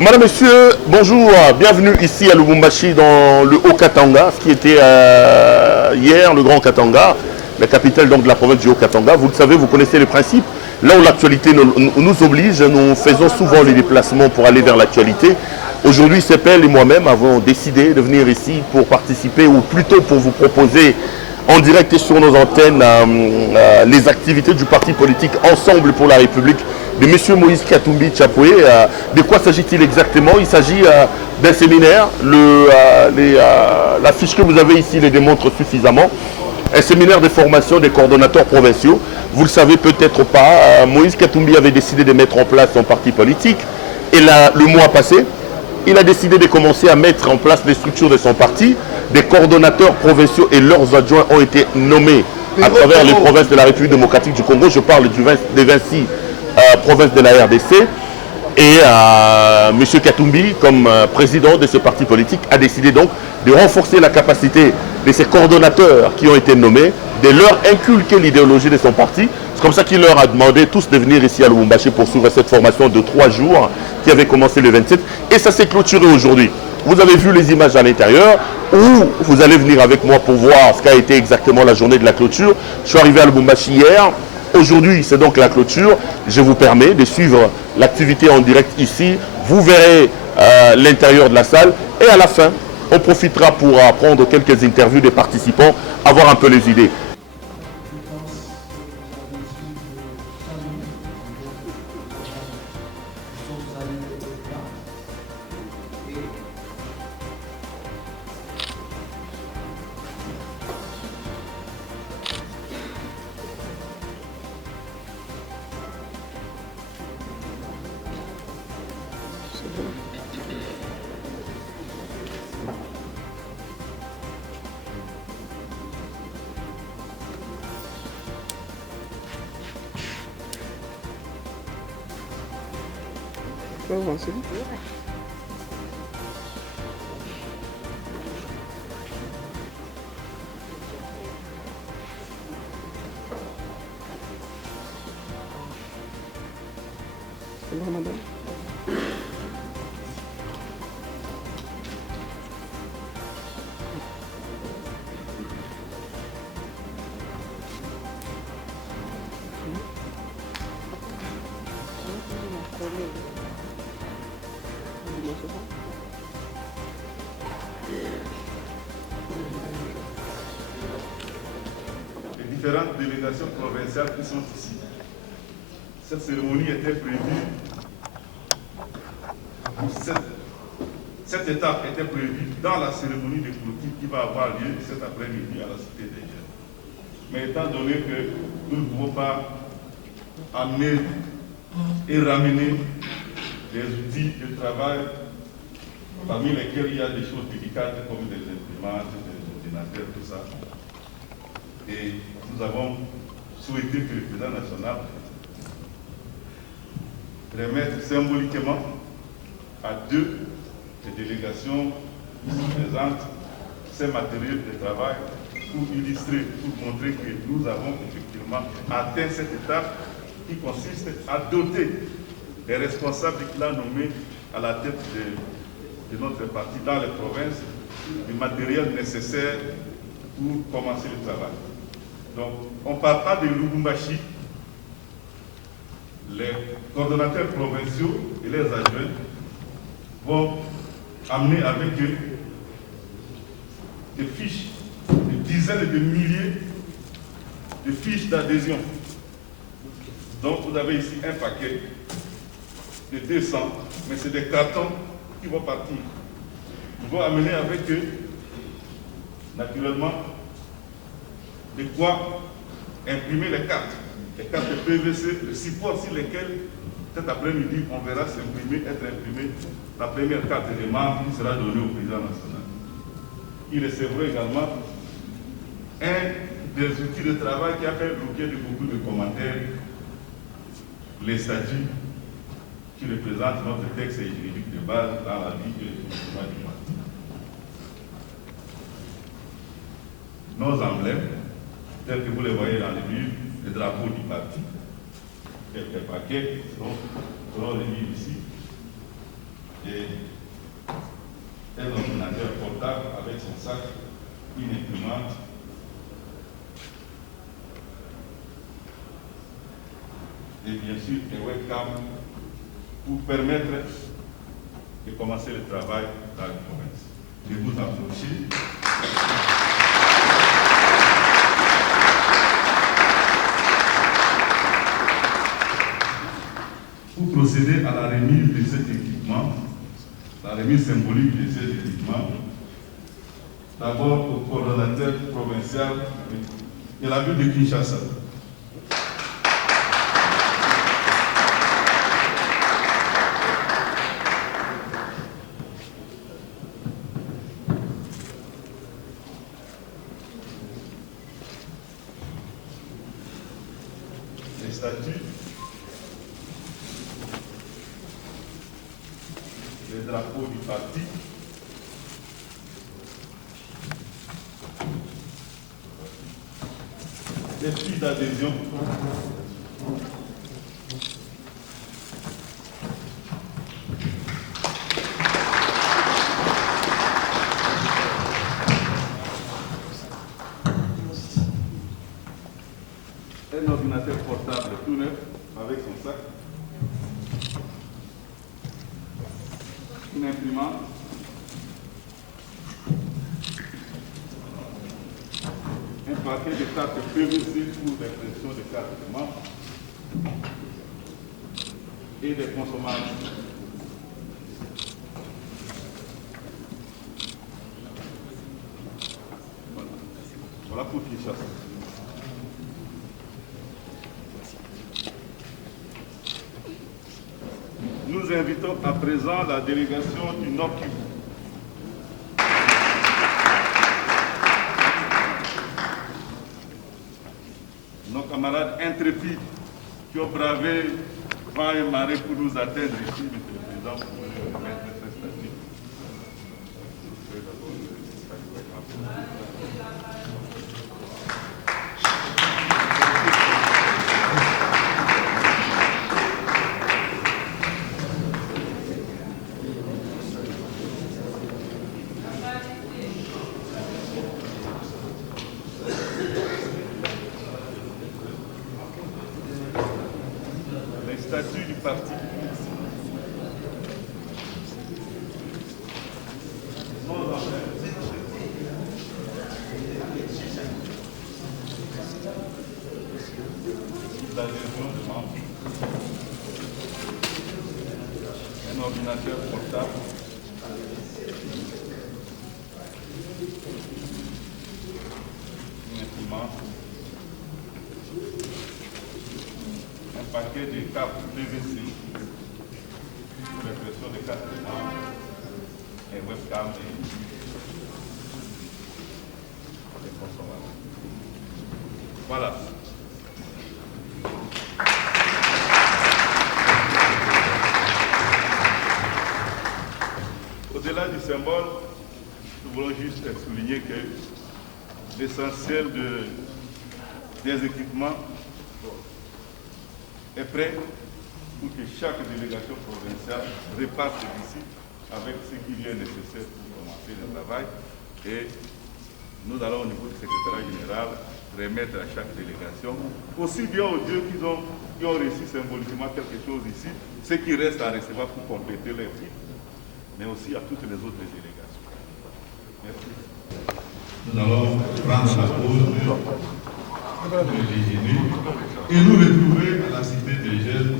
Madame, Monsieur, bonjour, bienvenue ici à Lubumbashi dans le Haut-Katanga, ce qui était hier le Grand Katanga, la capitale donc de la province du Haut-Katanga. Vous le savez, vous connaissez les principes. Là où l'actualité nous oblige, nous faisons souvent les déplacements pour aller vers l'actualité. Aujourd'hui, CEPEL et moi-même avons décidé de venir ici pour participer, ou plutôt pour vous proposer en direct et sur nos antennes les activités du parti politique Ensemble pour la République de M. Moïse Katumbi Tchapoué. De quoi s'agit-il exactement? Il s'agit d'un séminaire. La fiche que vous avez ici les démontre suffisamment. Un séminaire de formation des coordonnateurs provinciaux. Vous ne le savez peut-être pas, Moïse Katumbi avait décidé de mettre en place son parti politique. Et là, le mois passé, il a décidé de commencer à mettre en place les structures de son parti. Des coordonnateurs provinciaux et leurs adjoints ont été nommés à travers les provinces de la République démocratique du Congo. Je parle des 26 provinces de la RDC. Et M. Katumbi, comme président de ce parti politique, a décidé donc de renforcer la capacité de ces coordonnateurs qui ont été nommés, de leur inculquer l'idéologie de son parti. C'est comme ça qu'il leur a demandé tous de venir ici à Lubumbashi pour suivre cette formation de 3 jours qui avait commencé le 27. Et ça s'est clôturé aujourd'hui. Vous avez vu les images à l'intérieur, où vous allez venir avec moi pour voir ce qu'a été exactement la journée de la clôture. Je suis arrivé à Lubumbashi hier. Aujourd'hui, c'est donc la clôture. Je vous permets de suivre l'activité en direct ici. Vous verrez l'intérieur de la salle. Et à la fin, on profitera pour prendre quelques interviews des participants, avoir un peu les idées. Avancer. C'est bon, madame? Les différentes délégations provinciales qui sont ici. Cette cérémonie était prévue, cette étape était prévue dans la cérémonie de clôture qui va avoir lieu cet après-midi à la Cité des Jeunes. Mais étant donné que nous ne pouvons pas amener et ramener des outils de travail parmi lesquels il y a des choses délicates comme des imprimantes, des ordinateurs, tout ça. Et nous avons souhaité que le président national remette symboliquement à 2 des délégations qui se présentent ces matériels de travail pour illustrer, pour montrer que nous avons effectivement atteint cette étape qui consiste à doter les responsables qu'il a nommés à la tête de notre parti dans les provinces du matériel nécessaire pour commencer le travail. Donc, on ne parle pas de Lubumbashi. Les coordonnateurs provinciaux et les adjoints vont amener avec eux des fiches, des dizaines de milliers de fiches d'adhésion. Donc, vous avez ici un paquet de 200, mais c'est des cartons qui vont partir. Ils vont amener avec eux, naturellement, de quoi imprimer les cartes PVC, le support sur lesquels cet après-midi on verra être imprimé la première carte de membre qui sera donnée au président national. Il recevra également un des outils de travail qui a fait l'objet de beaucoup de commentaires, les statuts qui représentent notre texte juridique de base dans la vie et le fonctionnement du parti. Nos emblèmes, tels que vous les voyez dans les livres, le drapeau du parti, quelques paquets seront les livres ici. et un ordinateur portable avec son sac, une imprimante, et bien sûr un webcam pour permettre de commencer le travail dans la province. Je vous applaudis. Pour procéder à la remise de cet équipement, la remise symbolique de cet équipement, d'abord au coordonnateur provincial de la ville de Kinshasa. Les statuts, les drapeaux du parti, les fiches d'adhésion, un ordinateur portable tout neuf avec son sac, une imprimante, un paquet de cartes PVC pour l'impression de cartes de membres et des consommations. Voilà pour Kinshasa. Nous invitons à présent la délégation du Nord Kivu. Nos camarades intrépides qui ont bravé vent et marée pour nous atteindre ici, M. le Président, pour nous remettre ce statut. Les statuts du parti. L'adhésion de membres. Un ordinateur portable. Une imprimante. Un paquet de cartes PVC pour l'impression des cartes de membres, un webcam et des consommateurs. Voilà. Au-delà du symbole, nous voulons juste souligner que l'essentiel des équipements est prêt pour que chaque délégation provinciale reparte d'ici avec ce qui lui est nécessaire pour commencer le travail. Et nous allons au niveau du secrétariat général remettre à chaque délégation, aussi bien aux dieux qui ont reçu symboliquement quelque chose ici, ce qui reste à recevoir pour compléter leur titre, mais aussi à toutes les autres délégations. Merci. Nous allons prendre la pause pour le déjeuner et nous retrouver à la cité des jeunes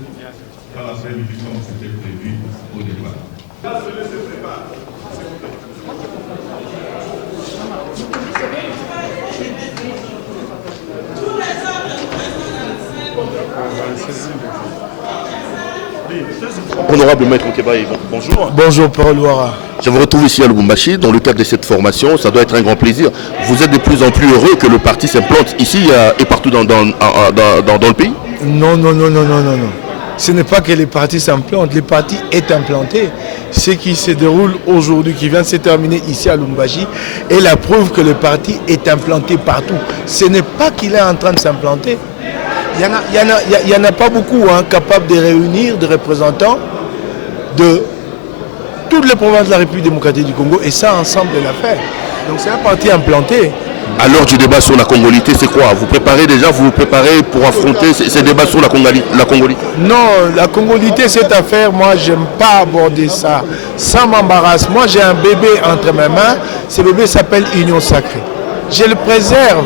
dans l'après-midi comme c'était prévu au départ. La soirée se prépare. Honorable Maître Kebaye, bonjour. Bonjour, Paul Ouara. Je vous retrouve ici à Lubumbashi dans le cadre de cette formation. Ça doit être un grand plaisir. Vous êtes de plus en plus heureux que le parti s'implante ici et partout dans le pays? Non. Ce n'est pas que les partis s'implantent. Le parti est implanté. Ce qui se déroule aujourd'hui, qui vient de se terminer ici à Lubumbashi, est la preuve que le parti est implanté partout. Ce n'est pas qu'il est en train de s'implanter. Il n'y en a pas beaucoup capables de réunir des représentants de toutes les provinces de la République démocratique du Congo, et ça ensemble est l'affaire. Donc c'est un parti implanté. À l'heure du débat sur la congolité, c'est quoi? Vous vous préparez pour affronter ces débats sur la congolité? Non, la congolité, cette affaire, moi, j'aime pas aborder ça. Ça m'embarrasse. Moi, j'ai un bébé entre mes mains. Ce bébé s'appelle Union Sacrée. Je le préserve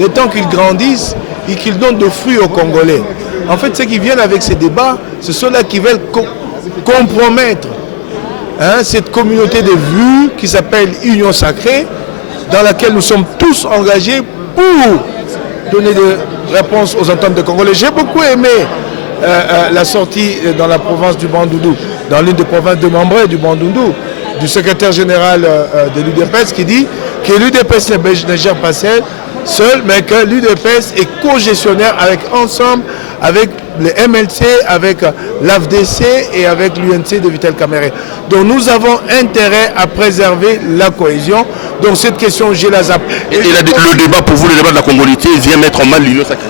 le temps qu'il grandisse et qu'il donne de fruits aux Congolais. En fait, ceux qui viennent avec ces débats, ce sont là qui veulent compromettre cette communauté de vues qui s'appelle Union Sacrée, dans laquelle nous sommes tous engagés pour donner des réponses aux ententes de Congolais. J'ai beaucoup aimé la sortie dans la province du Bandundu, dans l'une des provinces de Mambré du Bandundu, du secrétaire général de l'UDPS qui dit que l'UDPS ne gère pas seul, mais que l'UDPS est co-gestionnaire ensemble avec le MLC, avec l'AFDC et avec l'UNC de Vital Kamerhe. Donc nous avons intérêt à préserver la cohésion. Donc cette question, je la zappe. Et le débat pour vous, le débat de la congolité, vient mettre en mal l'Union Sacrée.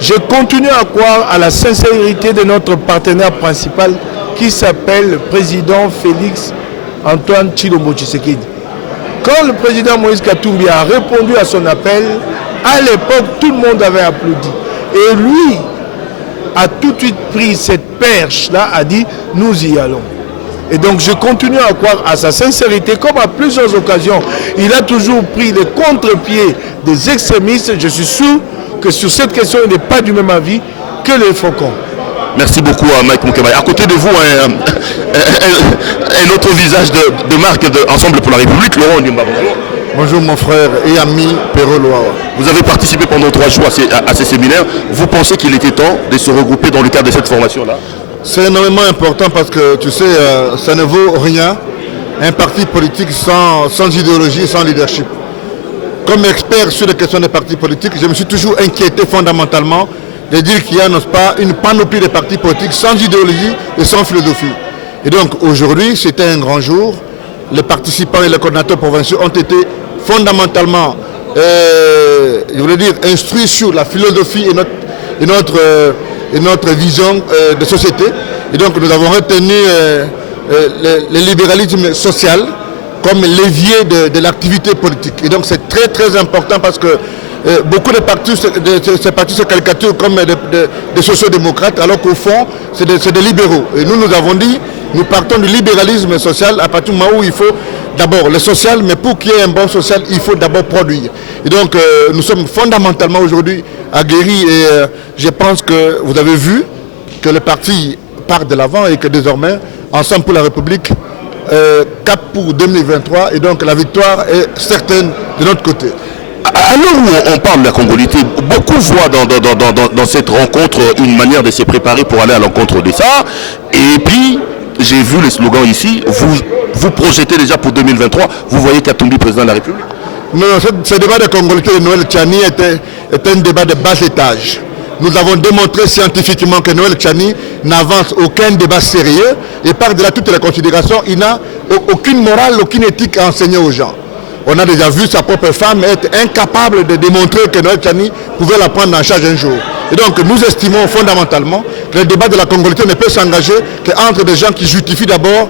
Je continue à croire à la sincérité de notre partenaire principal qui s'appelle le président Félix Antoine Tshilombo Tshisekedi. Quand le président Moïse Katumbi a répondu à son appel, à l'époque, tout le monde avait applaudi. Et lui a tout de suite pris cette perche-là, a dit « nous y allons ». Et donc je continue à croire à sa sincérité, comme à plusieurs occasions. Il a toujours pris le contre-pied des extrémistes. Je suis sûr que sur cette question, il n'est pas du même avis que les Faucons. Merci beaucoup à Mike Moukébaye. À côté de vous, un autre visage de marque Ensemble pour la République, Laurent Ondimba. Bonjour. Bonjour mon frère et ami Perrault Loa. Vous avez participé pendant 3 jours à ces séminaires. Vous pensez qu'il était temps de se regrouper dans le cadre de cette formation-là? C'est énormément important parce que tu sais, ça ne vaut rien, un parti politique sans idéologie, sans leadership. Comme expert sur les questions des partis politiques, je me suis toujours inquiété fondamentalement de dire qu'il y a, n'est-ce pas, une panoplie de partis politiques sans idéologie et sans philosophie. Et donc aujourd'hui, c'était un grand jour. Les participants et les coordinateurs provinciaux ont été fondamentalement, je voulais dire, instruits sur la philosophie et notre vision de société. Et donc nous avons retenu le libéralisme social comme levier de l'activité politique. Et donc c'est très très important parce que beaucoup de ces partis se caricaturent comme des sociodémocrates, alors qu'au fond, c'est des libéraux. Et nous avons dit, nous partons du libéralisme social à partir du moment où il faut d'abord le social, mais pour qu'il y ait un bon social, il faut d'abord produire. Et donc, nous sommes fondamentalement aujourd'hui aguerris et je pense que vous avez vu que le parti part de l'avant et que désormais, Ensemble pour la République, cap pour 2023 et donc la victoire est certaine de notre côté. À l'heure où on parle de la congolité, beaucoup voient dans cette rencontre une manière de se préparer pour aller à l'encontre de ça. Et puis, j'ai vu le slogan ici, vous projetez déjà pour 2023, vous voyez Katumbi président de la République? Non, ce débat de congolité de Noël Tchani est un débat de bas étage. Nous avons démontré scientifiquement que Noël Tchani n'avance aucun débat sérieux et par-delà toutes les considérations, il n'a aucune morale, aucune éthique à enseigner aux gens. On a déjà vu sa propre femme être incapable de démontrer que Noël Tchani pouvait la prendre en charge un jour. Et donc nous estimons fondamentalement que le débat de la congolité ne peut s'engager qu'entre des gens qui justifient d'abord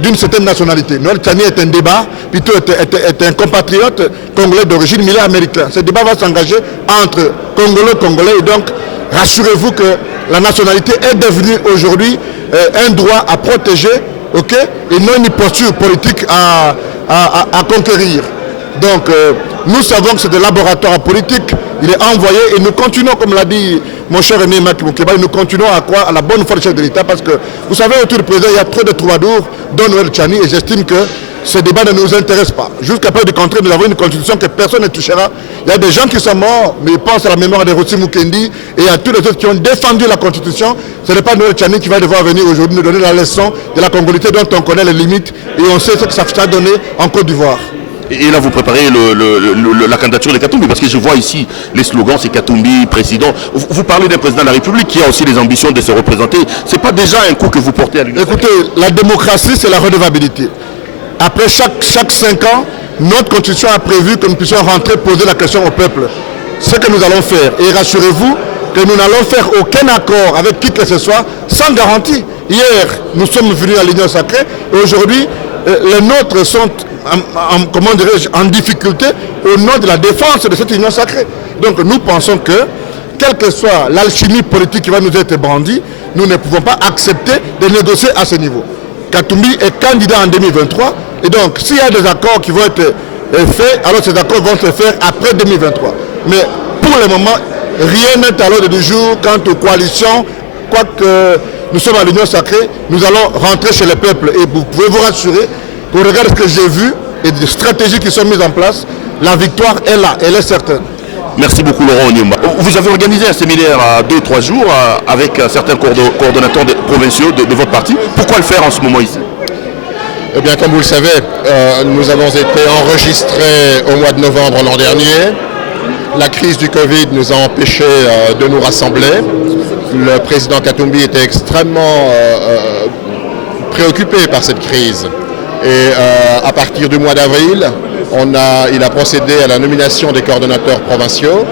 d'une certaine nationalité. Noël Tchani est un débat, plutôt est un compatriote congolais d'origine, mais il est américain. Ce débat va s'engager entre Congolais et donc rassurez-vous que la nationalité est devenue aujourd'hui un droit à protéger, okay, et non une posture politique à conquérir. Donc nous savons que c'est des laboratoires politiques, il est envoyé et nous continuons, comme l'a dit mon cher René Maki-Moukébaye, nous continuons à croire à la bonne foi du chef de l'État parce que vous savez, autour du président, il y a trop de troubadours, dont Noël Tchani, et j'estime que ce débat ne nous intéresse pas. Jusqu'à preuve du contraire, nous avons une constitution que personne ne touchera. Il y a des gens qui sont morts, mais ils pensent à la mémoire de Rossi Mukendi et à tous les autres qui ont défendu la constitution. Ce n'est pas Noël Tchani qui va devoir venir aujourd'hui nous donner la leçon de la congolité dont on connaît les limites et on sait ce que ça a donné en Côte d'Ivoire. Et là, vous préparez la candidature de Katumbi, parce que je vois ici les slogans, c'est Katumbi, président. Vous parlez d'un président de la République qui a aussi les ambitions de se représenter. Ce n'est pas déjà un coup que vous portez à l'Union? Écoutez, la démocratie, c'est la redevabilité. Après chaque 5 ans, notre constitution a prévu que nous puissions rentrer, poser la question au peuple. Ce que nous allons faire. Et rassurez-vous que nous n'allons faire aucun accord avec qui que ce soit sans garantie. Hier, nous sommes venus à l'Union sacrée et aujourd'hui, les nôtres sont en difficulté au nom de la défense de cette Union sacrée. Donc nous pensons que, quelle que soit l'alchimie politique qui va nous être brandie, nous ne pouvons pas accepter de négocier à ce niveau. Katumbi est candidat en 2023 et donc s'il y a des accords qui vont être faits, alors ces accords vont se faire après 2023. Mais pour le moment, rien n'est à l'ordre du jour quant aux coalitions. Quoique nous sommes à l'Union sacrée, nous allons rentrer chez le peuple et vous pouvez vous rassurer qu'au regard de ce que j'ai vu et des stratégies qui sont mises en place, la victoire est là, elle est certaine. Merci beaucoup Laurent Onyumba. Vous avez organisé un séminaire à 2-3 jours avec certains coordonnateurs provinciaux de votre parti. Pourquoi le faire en ce moment ici? Eh bien, comme vous le savez, nous avons été enregistrés au mois de novembre l'an dernier. La crise du Covid nous a empêchés de nous rassembler. Le président Katumbi était extrêmement préoccupé par cette crise. Et à partir du mois d'avril, il a procédé à la nomination des coordonnateurs provinciaux.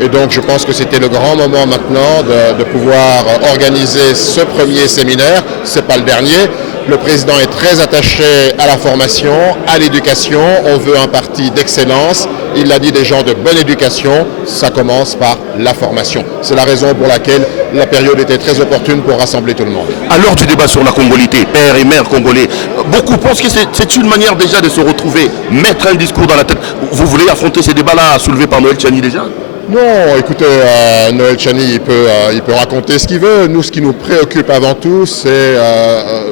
Et donc je pense que c'était le grand moment maintenant de pouvoir organiser ce premier séminaire. Ce n'est pas le dernier. Le président est très attaché à la formation, à l'éducation. On veut un parti d'excellence. Il l'a dit, des gens de bonne éducation, ça commence par la formation. C'est la raison pour laquelle la période était très opportune pour rassembler tout le monde. À l'heure du débat sur la congolité, père et mère congolais, beaucoup pensent que c'est une manière déjà de se retrouver, mettre un discours dans la tête. Vous voulez affronter ces débats-là soulevés par Noël Tchani déjà? Non, écoutez, Noël Tchani, il peut raconter ce qu'il veut. Nous, ce qui nous préoccupe avant tout, c'est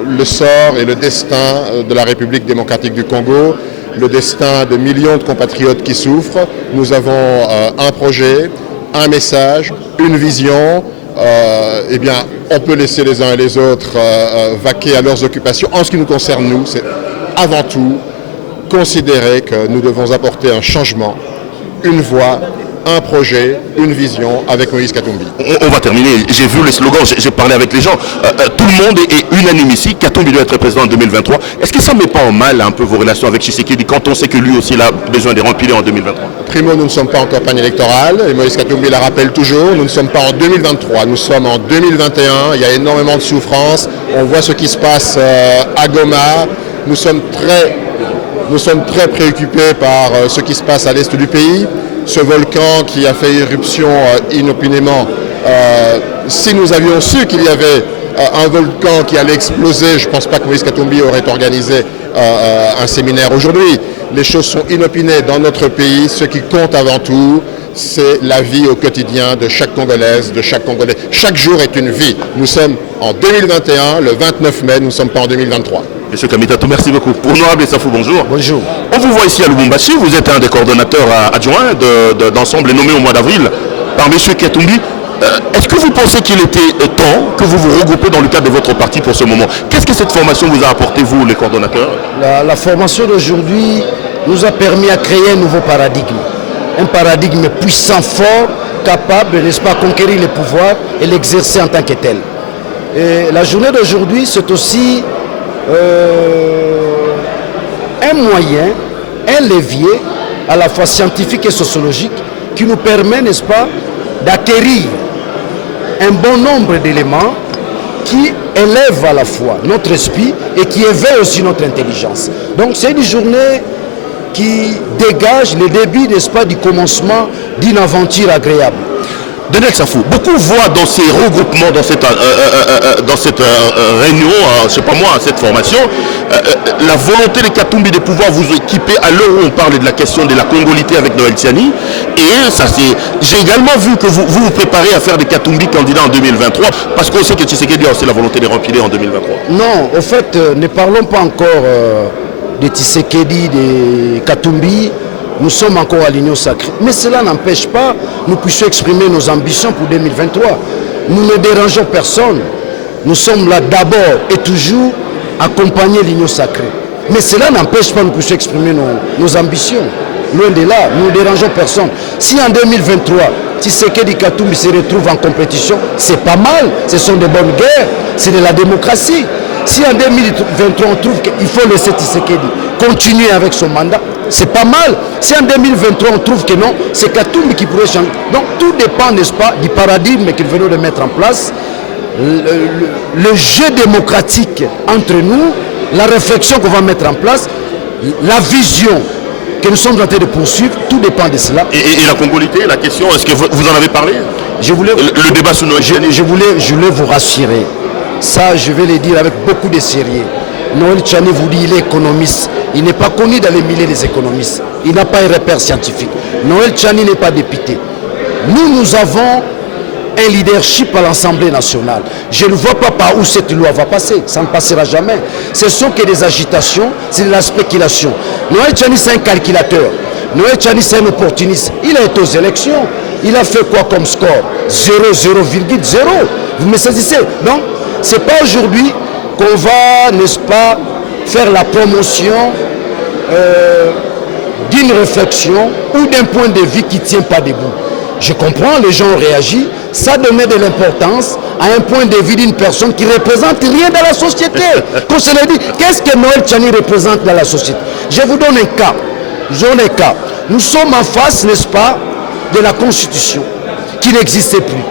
le sort et le destin de la République démocratique du Congo, le destin de millions de compatriotes qui souffrent. Nous avons un projet, un message, une vision. Eh bien, on peut laisser les uns et les autres vaquer à leurs occupations. En ce qui nous concerne, nous, c'est avant tout considérer que nous devons apporter un changement, une voix, un projet, une vision avec Moïse Katumbi. On va terminer. J'ai vu les slogans, j'ai parlé avec les gens. Tout le monde est unanime ici. Katumbi doit être président en 2023. Est-ce que ça ne met pas en mal un peu vos relations avec Tshisekedi quand on sait que lui aussi il a besoin de remplir en 2023? Primo, nous ne sommes pas en campagne électorale et Moïse Katumbi la rappelle toujours. Nous ne sommes pas en 2023, nous sommes en 2021. Il y a énormément de souffrance. On voit ce qui se passe à Goma. Nous sommes très préoccupés par ce qui se passe à l'est du pays. Ce volcan qui a fait éruption inopinément. Si nous avions su qu'il y avait un volcan qui allait exploser, je ne pense pas que Moïse Katumbi aurait organisé un séminaire aujourd'hui. Les choses sont inopinées dans notre pays. Ce qui compte avant tout, c'est la vie au quotidien de chaque Congolaise, de chaque Congolais. Chaque jour est une vie. Nous sommes en 2021, le 29 mai, nous ne sommes pas en 2023. Monsieur Kamitatou, merci beaucoup. Honorable Safou, bonjour. Bonjour. On vous voit ici à Lubumbashi, vous êtes un des coordonnateurs adjoints d'ensemble nommé au mois d'avril par M. Katumbi. Est-ce que vous pensez qu'il était temps que vous vous regroupez dans le cadre de votre parti pour ce moment? Qu'est-ce que cette formation vous a apporté, vous, les coordonnateurs? La formation d'aujourd'hui nous a permis à créer un nouveau paradigme. Un paradigme puissant, fort, capable, n'est-ce pas, conquérir le pouvoir et l'exercer en tant que tel. Et la journée d'aujourd'hui, c'est aussi un moyen, un levier à la fois scientifique et sociologique qui nous permet, n'est-ce pas, d'acquérir un bon nombre d'éléments qui élèvent à la fois notre esprit et qui éveillent aussi notre intelligence. Donc c'est une journée qui dégage le début, n'est-ce pas, du commencement d'une aventure agréable. Daniel Safou, beaucoup voient dans ces regroupements, dans cette réunion, je ne sais pas moi, cette formation, la volonté de Katumbi de pouvoir vous équiper à l'heure où on parle de la question de la congolité avec Noël Tchani. Et ça, j'ai également vu que vous préparez à faire des Katumbi candidats en 2023, parce qu'on sait que Tshisekedi a aussi la volonté de remplir en 2023. Non, au fait, ne parlons pas encore de Tshisekedi, de Katumbi. Nous sommes encore à l'Union sacrée. Mais cela n'empêche pas que nous puissions exprimer nos ambitions pour 2023. Nous ne dérangeons personne. Nous sommes là d'abord et toujours accompagner l'Union sacrée. Mais cela n'empêche pas que nous puissions exprimer nos ambitions. Loin de là, nous ne dérangeons personne. Si en 2023, Tshisekedi Katumbi se retrouve en compétition, c'est pas mal. Ce sont de bonnes guerres. C'est de la démocratie. Si en 2023 on trouve qu'il faut laisser Tshisekedi continuer avec son mandat, c'est pas mal. Si en 2023 on trouve que non, c'est Katumbi qui pourrait changer. Donc tout dépend, n'est-ce pas, du paradigme qu'il venait de mettre en place. le jeu démocratique entre nous, la réflexion qu'on va mettre en place, la vision que nous sommes en train de poursuivre, tout dépend de cela. Et la congolité, la question, est-ce que vous en avez parlé? Le débat sur Noël Tchani. Je voulais vous rassurer. Ça, je vais le dire avec beaucoup de sérieux. Noël Tchani vous dit qu'il est économiste. Il n'est pas connu dans les milliers des économistes. Il n'a pas un repère scientifique. Noël Tchani n'est pas député. Nous avons un leadership à l'Assemblée nationale. Je ne vois pas par où cette loi va passer. Ça ne passera jamais. Ce sont que des agitations, c'est de la spéculation. Noël Tchani, c'est un calculateur. Noël Tchani, c'est un opportuniste. Il a été aux élections. Il a fait quoi comme score? 0,0. Vous me saisissez? Donc, ce n'est pas aujourd'hui qu'on va, n'est-ce pas, faire la promotion d'une réflexion ou d'un point de vue qui ne tient pas debout. Je comprends, les gens ont réagi. Ça donnait de l'importance à un point de vue d'une personne qui ne représente rien dans la société. Qu'on se le dit, qu'est-ce que Noël Tchani représente dans la société? Je vous donne un cas. Nous sommes en face, n'est-ce pas, de la Constitution qui n'existait plus.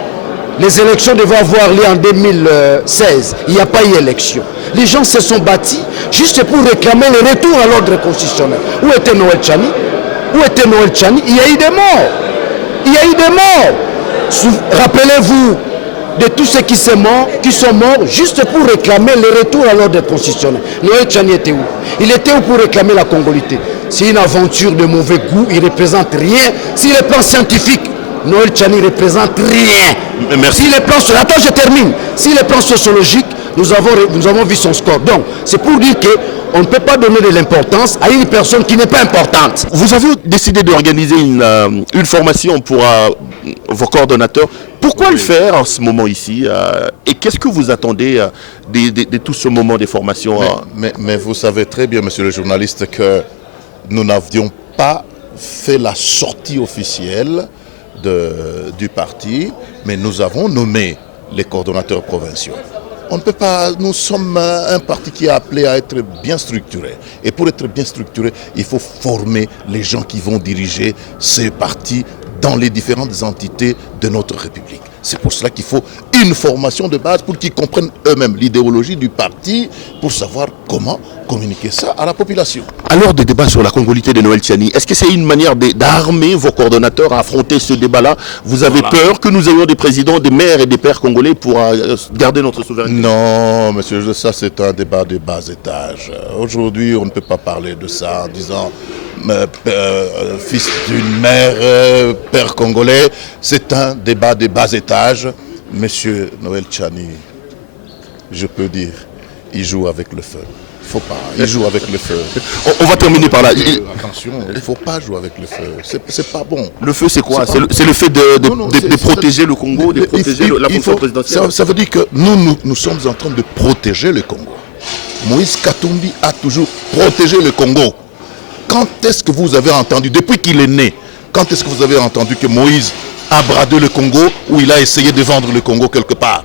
Les élections devaient avoir lieu en 2016. Il n'y a pas eu élection. Les gens se sont bâtis juste pour réclamer le retour à l'ordre constitutionnel. Où était Noël Tchani? Il y a eu des morts. Rappelez-vous de tous ceux qui sont morts juste pour réclamer le retour à l'ordre constitutionnel. Noël Tchani était où? Il était où pour réclamer la congolité? C'est une aventure de mauvais goût, il ne représente rien. S'il est plan scientifique, Noël Tchani ne représente rien. Merci. Attends, je termine. S'il est plan sociologique, nous avons vu son score. Donc, c'est pour dire qu'on ne peut pas donner de l'importance à une personne qui n'est pas importante. Vous avez décidé d'organiser une formation pour vos coordonnateurs. Pourquoi le faire en ce moment ici? Et qu'est-ce que vous attendez de tout ce moment des formations? Mais vous savez très bien, monsieur le journaliste, que nous n'avions pas fait la sortie officielle du parti, mais nous avons nommé les coordonnateurs provinciaux. On ne peut pas, nous sommes un parti qui est appelé à être bien structuré. Et pour être bien structuré, il faut former les gens qui vont diriger ces partis dans les différentes entités de notre République. C'est pour cela qu'il faut une formation de base pour qu'ils comprennent eux-mêmes l'idéologie du parti, pour savoir comment communiquer ça à la population. Alors, des débats sur la congolité de Noël Tchani, est-ce que c'est une manière d'armer vos coordonnateurs à affronter ce débat-là? Vous avez peur que nous ayons des présidents, des maires et des pères congolais pour garder notre souveraineté? Non, monsieur, ça c'est un débat de bas étage. Aujourd'hui, on ne peut pas parler de ça en disant fils d'une mère, père congolais. C'est un débat de bas étage. Monsieur Noël Tchani, je peux dire, il joue avec le feu. Il ne faut pas, il joue avec le feu. On va terminer par là. Attention, il ne faut pas jouer avec le feu. C'est pas bon. Le feu, c'est quoi? C'est le fait de protéger le Congo, de protéger la fonction présidentielle. Ça veut dire que nous sommes en train de protéger le Congo. Moïse Katumbi a toujours protégé le Congo. Quand est-ce que vous avez entendu, depuis qu'il est né, quand est-ce que vous avez entendu que Moïse a bradé le Congo ou il a essayé de vendre le Congo quelque part?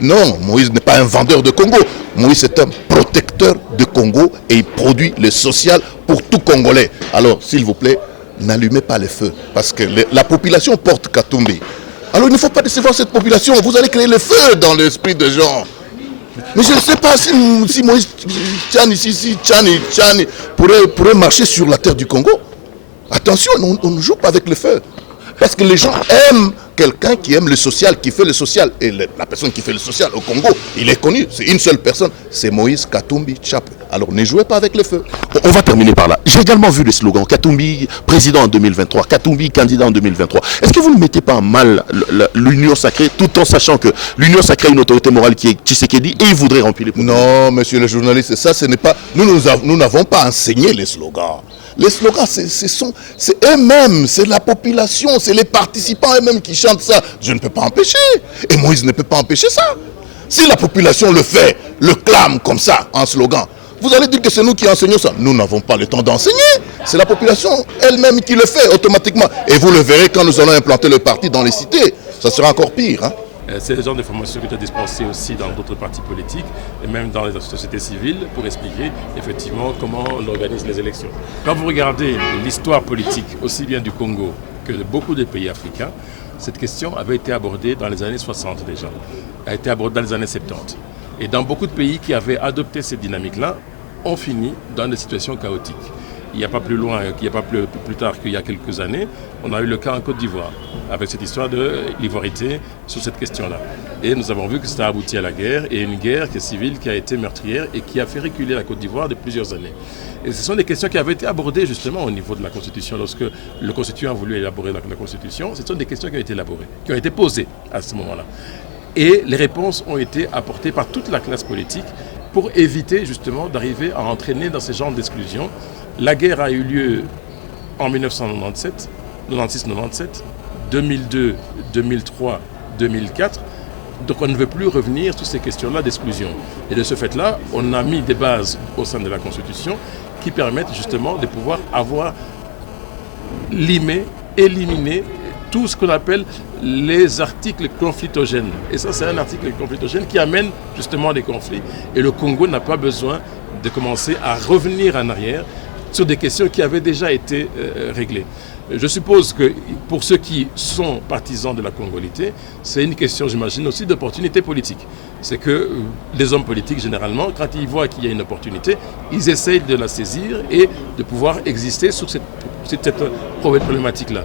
Non, Moïse n'est pas un vendeur de Congo. Moïse est un protecteur de Congo et il produit le social pour tout Congolais. Alors, s'il vous plaît, n'allumez pas le feu parce que la population porte Katumbi. Alors, il ne faut pas décevoir cette population. Vous allez créer le feu dans l'esprit des gens. Mais je ne sais pas si Moïse Tchani pourrait marcher sur la terre du Congo. Attention, on ne joue pas avec le feu. Parce que les gens aiment quelqu'un qui aime le social, qui fait le social. Et la personne qui fait le social au Congo, il est connu. C'est une seule personne, c'est Moïse Katumbi Tchapwe. Alors ne jouez pas avec le feu. On va terminer par là. J'ai également vu le slogan Katumbi président en 2023, Katumbi candidat en 2023. Est-ce que vous ne mettez pas en mal l'union sacrée tout en sachant que l'union sacrée a une autorité morale qui est Tshisekedi et il voudrait remplir les pouvoirs? Non, monsieur le journaliste, ça ce n'est pas... Nous n'avons pas enseigné les slogans. Les slogans, c'est eux-mêmes, c'est la population, c'est les participants eux-mêmes qui chantent ça. Je ne peux pas empêcher. Et Moïse ne peut pas empêcher ça. Si la population le fait, le clame comme ça, en slogan, vous allez dire que c'est nous qui enseignons ça. Nous n'avons pas le temps d'enseigner. C'est la population elle-même qui le fait automatiquement. Et vous le verrez quand nous allons implanter le parti dans les cités. Ça sera encore pire. Hein? C'est le genre de formation qui est dispensée aussi dans d'autres partis politiques et même dans les sociétés civiles pour expliquer effectivement comment on organise les élections. Quand vous regardez l'histoire politique aussi bien du Congo que de beaucoup de pays africains, cette question avait été abordée dans les années 60 déjà, a été abordée dans les années 70. Et dans beaucoup de pays qui avaient adopté cette dynamique-là, on finit dans des situations chaotiques. Il n'y a pas plus loin, il n'y a pas plus tard qu'il y a quelques années, on a eu le cas en Côte d'Ivoire, avec cette histoire de l'ivoirité sur cette question-là. Et nous avons vu que ça a abouti à la guerre, et une guerre qui est civile, qui a été meurtrière et qui a fait reculer la Côte d'Ivoire de plusieurs années. Et ce sont des questions qui avaient été abordées justement au niveau de la Constitution. Lorsque le Constituant a voulu élaborer la Constitution, ce sont des questions qui ont été élaborées, qui ont été posées à ce moment-là. Et les réponses ont été apportées par toute la classe politique pour éviter justement d'arriver à entraîner dans ce genre d'exclusion. La guerre a eu lieu en 1997, 96-97, 2002, 2003, 2004. Donc on ne veut plus revenir sur ces questions-là d'exclusion. Et de ce fait-là, on a mis des bases au sein de la Constitution qui permettent justement de pouvoir avoir éliminé tout ce qu'on appelle les articles conflictogènes. Et ça, c'est un article conflictogène qui amène justement des conflits. Et le Congo n'a pas besoin de commencer à revenir en arrière sur des questions qui avaient déjà été réglées. Je suppose que pour ceux qui sont partisans de la congolité, c'est une question, j'imagine, aussi d'opportunité politique. C'est que les hommes politiques, généralement, quand ils voient qu'il y a une opportunité, ils essayent de la saisir et de pouvoir exister sur cette problématique-là.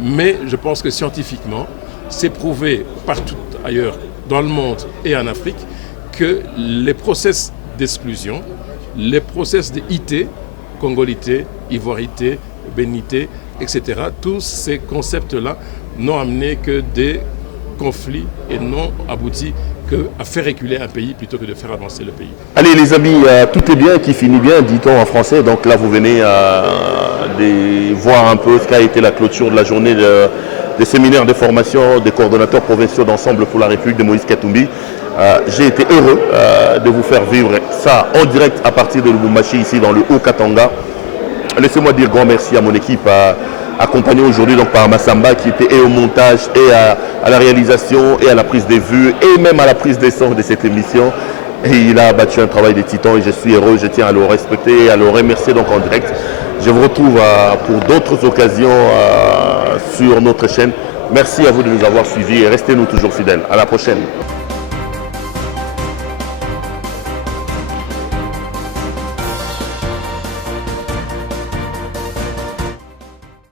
Mais je pense que scientifiquement, c'est prouvé partout ailleurs, dans le monde et en Afrique, que les process d'exclusion, les process de IT, congolité, ivoirité, bénité, etc., tous ces concepts-là n'ont amené que des conflits et n'ont abouti qu'à faire reculer un pays plutôt que de faire avancer le pays. Allez les amis, tout est bien qui finit bien, dit-on en français. Donc là, vous venez de voir un peu ce qu'a été la clôture de la journée des séminaires de formation des coordonnateurs provinciaux d'Ensemble pour la République de Moïse Katumbi. J'ai été heureux de vous faire vivre ça en direct à partir de Lubumbashi, ici dans le Haut-Katanga. Laissez-moi dire grand merci à mon équipe, accompagnée aujourd'hui donc par Massamba qui était et au montage et à la réalisation et à la prise des vues et même à la prise des sons de cette émission. Et il a abattu un travail de titan et je suis heureux, je tiens à le respecter et à le remercier donc en direct. Je vous retrouve pour d'autres occasions sur notre chaîne. Merci à vous de nous avoir suivis et restez-nous toujours fidèles. À la prochaine.